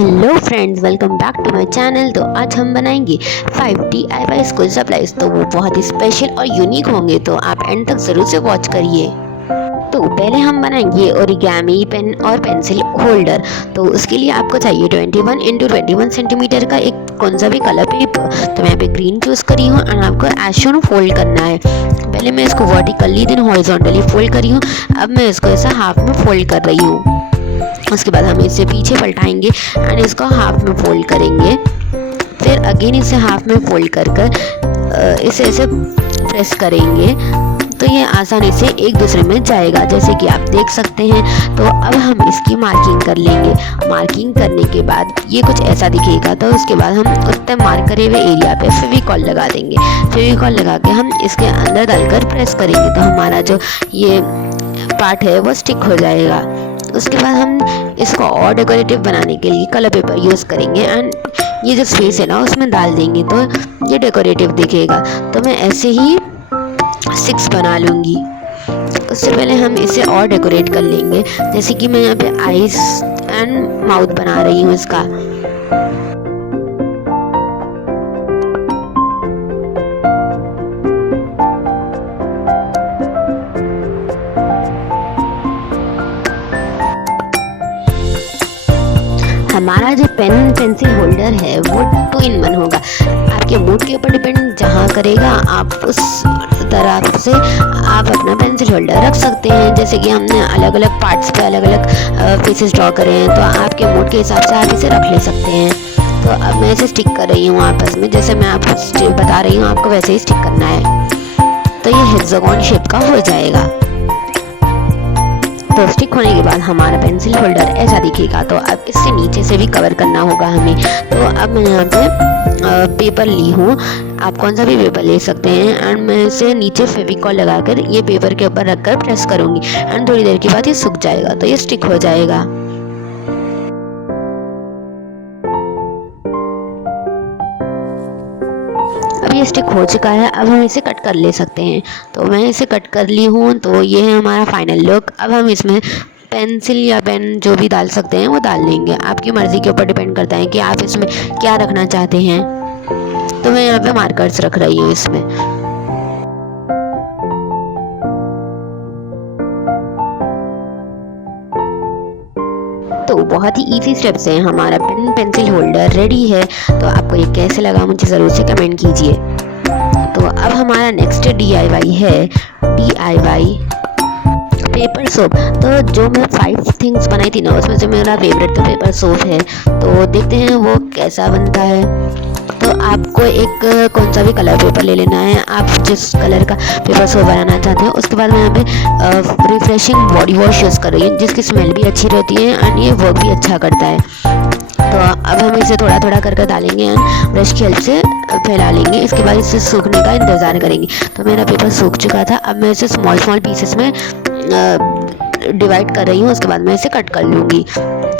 Hello friends, welcome back to my channel. तो आज हम बनाएंगे 5 DIY स्कूल सप्लाईज। तो वो बहुत ही स्पेशल और यूनिक होंगे, तो आप एंड तक ज़रूर से वॉच करिए। तो पहले हम बनाएंगे ओरिगेमी पेन और पेंसिल होल्डर। तो उसके लिए आपको चाहिए 21 इंटू 21 सेंटीमीटर का एक कौन सा भी कलर पेपर। तो मैं यहाँ पे ग्रीन चूज़ करी हूँ और आपको एज शोन फोल्ड करना है। पहले मैं इसको वर्टिकली देन हॉरिजॉन्टली फोल्ड करी हूँ। अब मैं इसको ऐसा हाफ में फोल्ड कर रही हूँ। उसके बाद हम इसे पीछे पलटाएंगे एंड इसको हाफ में फोल्ड करेंगे। फिर अगेन इसे हाफ में फोल्ड कर इसे ऐसे प्रेस करेंगे तो ये आसानी से एक दूसरे में जाएगा, जैसे कि आप देख सकते हैं। तो अब हम इसकी मार्किंग कर लेंगे। मार्किंग करने के बाद ये कुछ ऐसा दिखेगा। तो उसके बाद हम उतने मार्क करे हुए एरिया पे फेविकॉल लगा देंगे। फेविकॉल लगा के हम इसके अंदर डालकर प्रेस करेंगे तो हमारा जो ये पार्ट है वो स्टिक हो जाएगा। उसके बाद हम इसको और डेकोरेटिव बनाने के लिए कलर पेपर यूज़ करेंगे एंड ये जो स्पेस है ना उसमें डाल देंगे तो ये डेकोरेटिव दिखेगा। तो मैं ऐसे ही 6 बना लूँगी। उससे पहले हम इसे और डेकोरेट कर लेंगे, जैसे कि मैं यहाँ पे आईज एंड माउथ बना रही हूँ इसका। हमारा जो पेन पेंसिल होल्डर है वो 2 in 1 होगा। आपके मूड के ऊपर डिपेंड जहाँ करेगा आप उस तरह से आप अपना पेंसिल होल्डर रख सकते हैं। जैसे कि हमने अलग अलग पार्ट्स पे अलग अलग फेसेस ड्रॉ करे हैं, तो आपके मूड के हिसाब से आप इसे रख ले सकते हैं। तो अब मैं इसे स्टिक कर रही हूँ आपस में, जैसे मैं आपको बता रही हूँ आपको वैसे ही स्टिक करना है। तो ये हेक्सागोन शेप का हो जाएगा। तो स्टिक होने के बाद हमारा पेंसिल होल्डर ऐसा दिखेगा। तो अब इससे नीचे से भी कवर करना होगा हमें। तो अब मैं यहाँ पे पेपर ली हूँ, आप कौन सा भी पेपर ले सकते हैं एंड मैं इसे नीचे फेविकॉल लगाकर ये पेपर के ऊपर रखकर प्रेस करूँगी एंड थोड़ी देर के बाद ये सूख जाएगा तो ये स्टिक हो जाएगा। अब ये स्टिक हो चुका है, अब हम इसे कट कर ले सकते हैं। तो मैं इसे कट कर ली हूँ। तो ये है हमारा फाइनल लुक। अब हम इसमें पेंसिल या पेन जो भी डाल सकते हैं वो डाल लेंगे। आपकी मर्ज़ी के ऊपर डिपेंड करता है कि आप इसमें क्या रखना चाहते हैं। तो मैं यहाँ पे मार्कर्स रख रही हूँ इसमें। तो बहुत ही इजी स्टेप से हमारा पेन पेंसिल होल्डर रेडी है। तो आपको ये कैसे लगा मुझे ज़रूर से कमेंट कीजिए। तो अब हमारा नेक्स्ट DIY है DIY पेपर सोप। तो जो मैं 5 थिंग्स बनाई थी ना उसमें से मेरा फेवरेट तो पेपर सोप है। तो देखते हैं वो कैसा बनता है। तो आपको एक कौन सा भी कलर पेपर ले लेना है, आप जिस कलर का पेपर सोप बनाना चाहते हैं। उसके बाद मैं यहाँ पे रिफ्रेशिंग बॉडी वॉश यूज़ कर रही हूँ, जिसकी स्मेल भी अच्छी रहती है एंड ये वर्क भी अच्छा करता है। तो अब हम इसे थोड़ा थोड़ा करके डालेंगे एंड ब्रश की हेल्प से फैला लेंगे। इसके बाद इसे सूखने का इंतज़ार करेंगे। तो मेरा पेपर सूख चुका था। अब मैं इसे स्मॉल स्मॉल पीसेस में डिवाइड कर रही हूँ। उसके बाद मैं इसे कट कर लूँगी।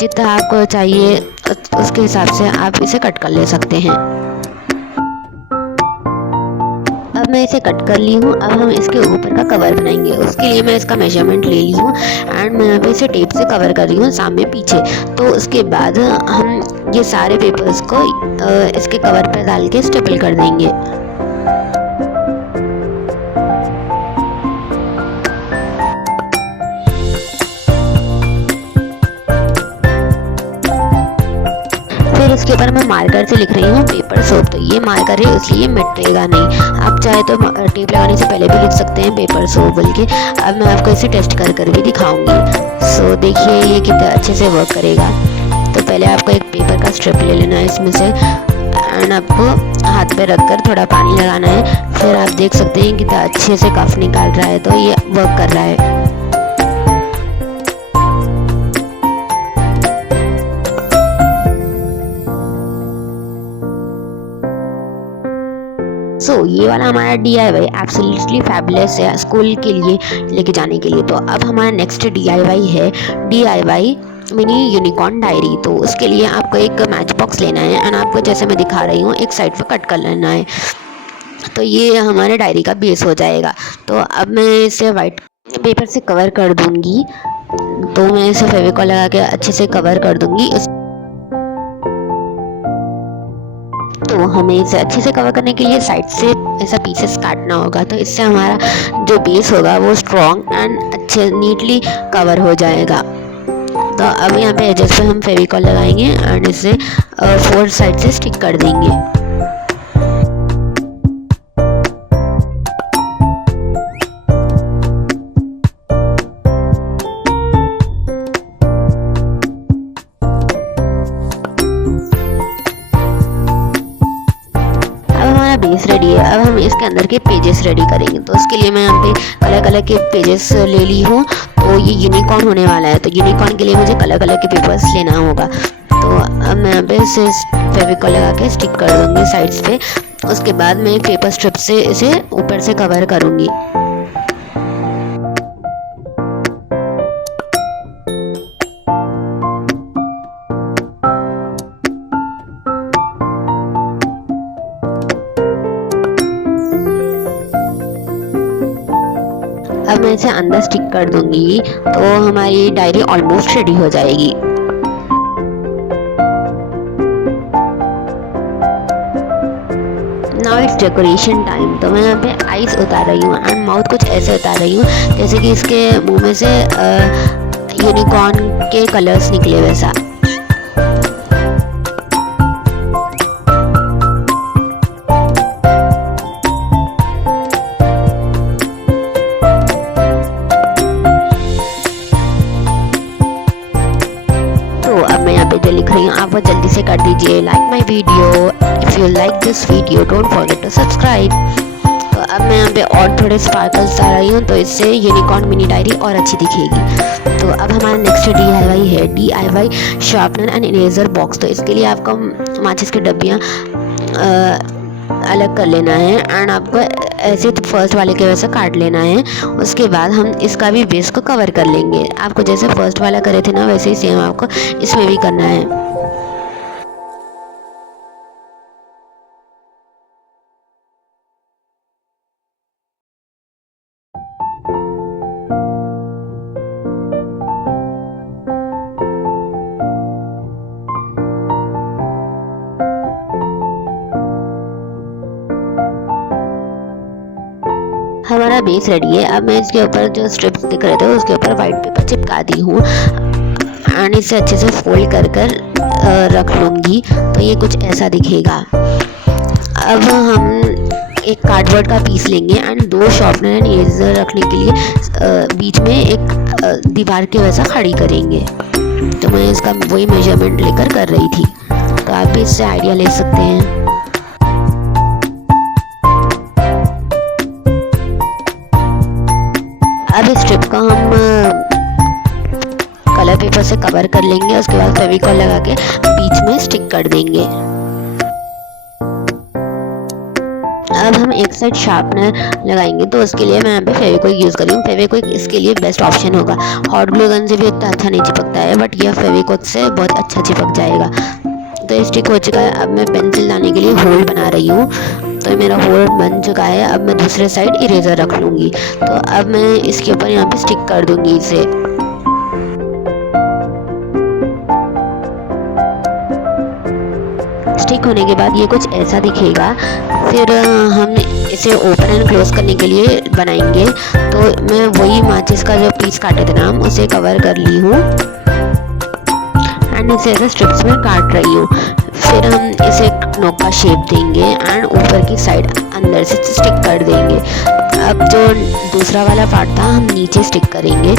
जितना आपको चाहिए उसके हिसाब से आप इसे कट कर ले सकते हैं। अब मैं इसे कट कर ली हूँ। अब हम इसके ऊपर का कवर बनाएंगे। उसके लिए मैं इसका मेजरमेंट ले ली हूँ एंड मैं यहाँ पे इसे टेप से कवर कर रही हूँ सामने पीछे। तो उसके बाद हम ये सारे पेपर्स को इसके कवर पर डाल के स्टेपल कर देंगे। फिर इसके ऊपर मैं मार्कर से लिख रही हूँ पेपर सोप। तो ये मार्कर है इसलिए मिटेगा नहीं। आप चाहे तो टेप लगाने से पहले भी लिख सकते हैं पेपर सोप बोल के। अब मैं आपको इसे टेस्ट कर कर भी दिखाऊंगी। सो देखिए ये कितना अच्छे से वर्क करेगा। तो पहले आपको एक पेपर का स्ट्रिप ले लेना है इसमें से एंड आपको हाथ पे रख कर थोड़ा पानी लगाना है। फिर आप देख सकते हैं कितना अच्छे से कफ निकाल रहा है। तो ये वर्क कर रहा है। ये वाला हमारा DIY एब्सोल्युटली फैबुलस है स्कूल के लिए लेके जाने के लिए। तो अब हमारा नेक्स्ट DIY है DIY मिनी यूनिकॉर्न डायरी। तो उसके लिए आपको एक मैच बॉक्स लेना है एंड आपको जैसे मैं दिखा रही हूँ एक साइड पर कट कर लेना है। तो ये हमारे डायरी का बेस हो जाएगा। तो अब मैं इसे वाइट पेपर से कवर कर दूँगी। तो मैं इसे फेविकॉल लगा के अच्छे से कवर कर दूँगी। तो हमें इसे अच्छे से कवर करने के लिए साइड से ऐसा पीसेस काटना होगा, तो इससे हमारा जो बेस होगा वो स्ट्रॉन्ग एंड अच्छे नीटली कवर हो जाएगा। तो अब यहाँ पे एजेस पे हम फेविकॉल लगाएंगे एंड इसे 4 साइड से स्टिक कर देंगे। बेस रेडी है। अब हम इसके अंदर के पेजेस रेडी करेंगे, तो उसके लिए मैं यहाँ पे कलर कलर के पेजेस ले ली हूँ। तो ये यूनिकॉर्न होने वाला है, तो यूनिकॉर्न के लिए मुझे कलर कलर के पेपर्स लेना होगा। तो अब मैं यहाँ पे इसे फेविकॉल लगा के स्टिक कर दूँगी साइड्स पे। उसके बाद मैं एक पेपर स्ट्रिप से इसे ऊपर से कवर करूँगी। अब मैं इसे अंदर स्टिक कर दूंगी, तो हमारी डायरी ऑलमोस्ट रेडी हो जाएगी। Now it's decoration time. तो मैं यहाँ पे आईज उतार रही हूँ एंड माउथ कुछ ऐसे उतार रही हूँ जैसे कि इसके मुंह में से यूनिकॉर्न के कलर्स निकले वैसा। जो लिख रही हूँ आप वो जल्दी से कर दीजिए। Like my video, if you like this video don't forget to subscribe. तो अब मैं यहाँ पे और थोड़े स्पार्कल्स डाल रही हूँ, तो इससे यूनिकॉर्न मिनी डायरी और अच्छी दिखेगी। तो अब हमारा नेक्स्ट DIY है DIY sharpener and eraser box. तो इसके लिए आपको माचिस की डब्बियाँ अलग कर लेना है एंड आपको ऐसे फर्स्ट वाले के वैसे काट लेना है। उसके बाद हम इसका भी बेस को कवर कर लेंगे। आपको जैसे फर्स्ट वाला करे थे ना वैसे ही सेम आपको इसमें भी करना है। हमारा बेस रेडी है। अब मैं इसके ऊपर जो स्ट्रिप्स दिख रहे थे उसके ऊपर वाइट पेपर चिपका दी हूँ एंड इसे अच्छे से फोल्ड कर कर रख लूँगी, तो ये कुछ ऐसा दिखेगा। अब हम एक कार्डबोर्ड का पीस लेंगे एंड 2 शार्पनर एंड इरेजर रखने के लिए बीच में एक दीवार के वैसा खड़ी करेंगे। तो मैं इसका वही मेजरमेंट लेकर कर रही थी, तो आप भी इससे आइडिया ले सकते हैं। अब इस स्ट्रिप को हम कलर पेपर से कवर कर लेंगे। उसके बाद फेविकॉल लगा के बीच में स्टिक कर देंगे। अब हम एक साइड शार्पनर लगाएंगे, तो उसके लिए मैं यहाँ पे फेविक्विक यूज़ कर रही हूँ। फेविक्विक इसके लिए बेस्ट ऑप्शन होगा। हॉट ग्लू गन से भी उतना अच्छा नहीं चिपकता है, बट यह फेविक्विक से बहुत अच्छा चिपक जाएगा। तो ये स्टिक हो चुका है। अब मैं पेंसिल लाने के लिए होल बना रही हूँ, तो मेरा होल बन चुका है। अब मैं दूसरे साइड इरेजर रख लूँगी। तो अब मैं इसके ऊपर यहाँ पे स्टिक कर दूँगी इसे। स्टिक होने के बाद ये कुछ ऐसा दिखेगा। फिर हम इसे ओपन एंड क्लोज करने के लिए बनाएंगे। तो मैं वही माचिस का जो पीस काटे थे ना हम उसे कवर कर ली हूँ एंड इसे ऐसे स्ट्रिप्स में काट रही हूँ। फिर हम इसे नोक का शेप देंगे एंड ऊपर की साइड अंदर से स्टिक कर देंगे। अब जो दूसरा वाला पार्ट था हम नीचे स्टिक करेंगे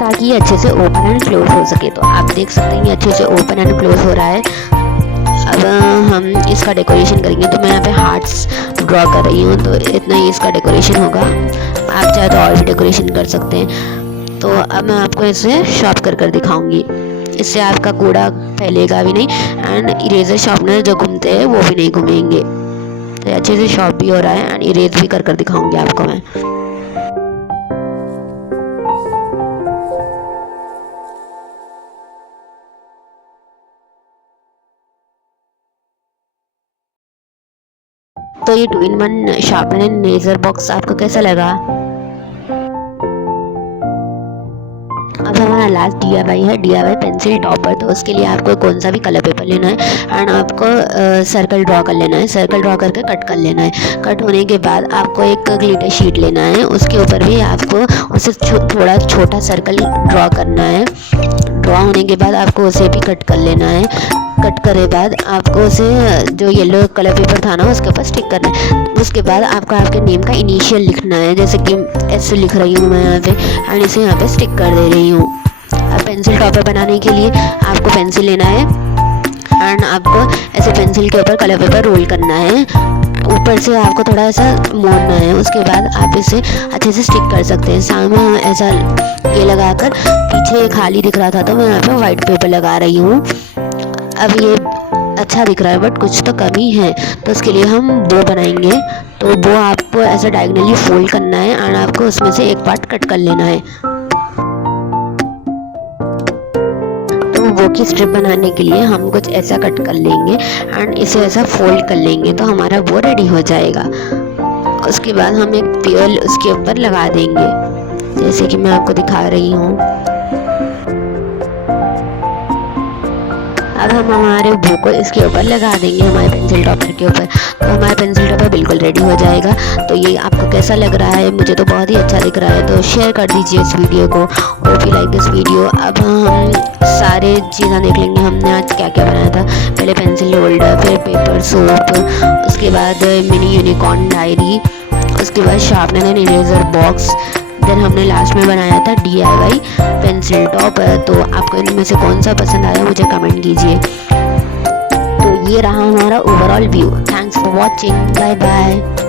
ताकि ये अच्छे से ओपन एंड क्लोज हो सके। तो आप देख सकते हैं ये अच्छे से ओपन एंड क्लोज हो रहा है। अब हम इसका डेकोरेशन करेंगे, तो मैं यहाँ पे हार्ट्स ड्रॉ कर रही हूँ, तो इतना ही इसका डेकोरेशन होगा। आप चाहे तो और भी डेकोरेशन कर सकते हैं। तो अब मैं आपको इसे शॉर्प कर कर दिखाऊंगी, इससे आपका कूड़ा फैलेगा भी नहीं एंड इरेजर शार्पनर जो घूमते हैं वो भी नहीं घूमेंगे। तो अच्छे से शॉर्प भी हो रहा है एंड इरेज भी कर कर दिखाऊंगी आपको मैं। तो ये 2-in-1 sharpener and eraser box आपको कैसा लगा? अब हमारा लास्ट DIY है DIY पेंसिल टॉपर। तो उसके लिए आपको कौन सा भी कलर पेपर लेना है एंड आपको सर्कल ड्रॉ कर लेना है। सर्कल ड्रॉ करके कट कर लेना है। कट होने के बाद आपको एक ग्लिटर शीट लेना है, उसके ऊपर भी आपको उसे थोड़ा छोटा सर्कल ड्रॉ करना है। ड्रॉ होने के बाद आपको उसे भी कट कर लेना है। कट करे बाद आपको उसे जो येलो कलर पेपर था ना उसके ऊपर स्टिक करना है। उसके बाद आपको आपके नेम का इनिशियल लिखना है, जैसे कि ऐसे लिख रही हूँ मैं यहाँ पे एंड इसे यहाँ पे स्टिक कर दे रही हूँ। अब पेंसिल टॉपर बनाने के लिए आपको पेंसिल लेना है एंड आपको ऐसे पेंसिल के ऊपर कलर पेपर रोल करना है। ऊपर से आपको थोड़ा ऐसा मोड़ना है। उसके बाद आप इसे अच्छे से स्टिक कर सकते हैं। सामने ऐसा ये लगाकर, पीछे खाली दिख रहा था तो मैं यहाँ पे वाइट पेपर लगा रही हूँ। अब ये अच्छा दिख रहा है बट कुछ तो कमी है, तो उसके लिए हम बो बनाएंगे। तो बो आपको ऐसा डायगनली फोल्ड करना है एंड आपको उसमें से एक पार्ट कट कर लेना है। तो बो की स्ट्रिप बनाने के लिए हम कुछ ऐसा कट कर लेंगे एंड इसे ऐसा फोल्ड कर लेंगे तो हमारा बो रेडी हो जाएगा। उसके बाद हम एक पेयर उसके ऊपर लगा देंगे, जैसे कि मैं आपको दिखा रही हूँ। अब हम हमारे बो को इसके ऊपर लगा देंगे, हमारे पेंसिल टॉपर के ऊपर। तो हमारा पेंसिल टॉपर बिल्कुल रेडी हो जाएगा। तो ये आपको कैसा लग रहा है? मुझे तो बहुत ही अच्छा दिख रहा है। तो शेयर कर दीजिए इस वीडियो को। Hope you like this video. अब हम सारे चीज़ें देख लेंगे हमने आज क्या क्या बनाया था। पहले पेंसिल होल्डर, फिर पेपर सोप, उसके बाद मिनी यूनिकॉर्न डायरी, उसके बाद sharpener and eraser box, then हमने लास्ट में बनाया था DIY पेंसिल टॉपर। तो आपको इनमें से कौन सा पसंद आया मुझे कमेंट कीजिए। तो ये रहा हमारा overall view. Thanks for watching, bye bye.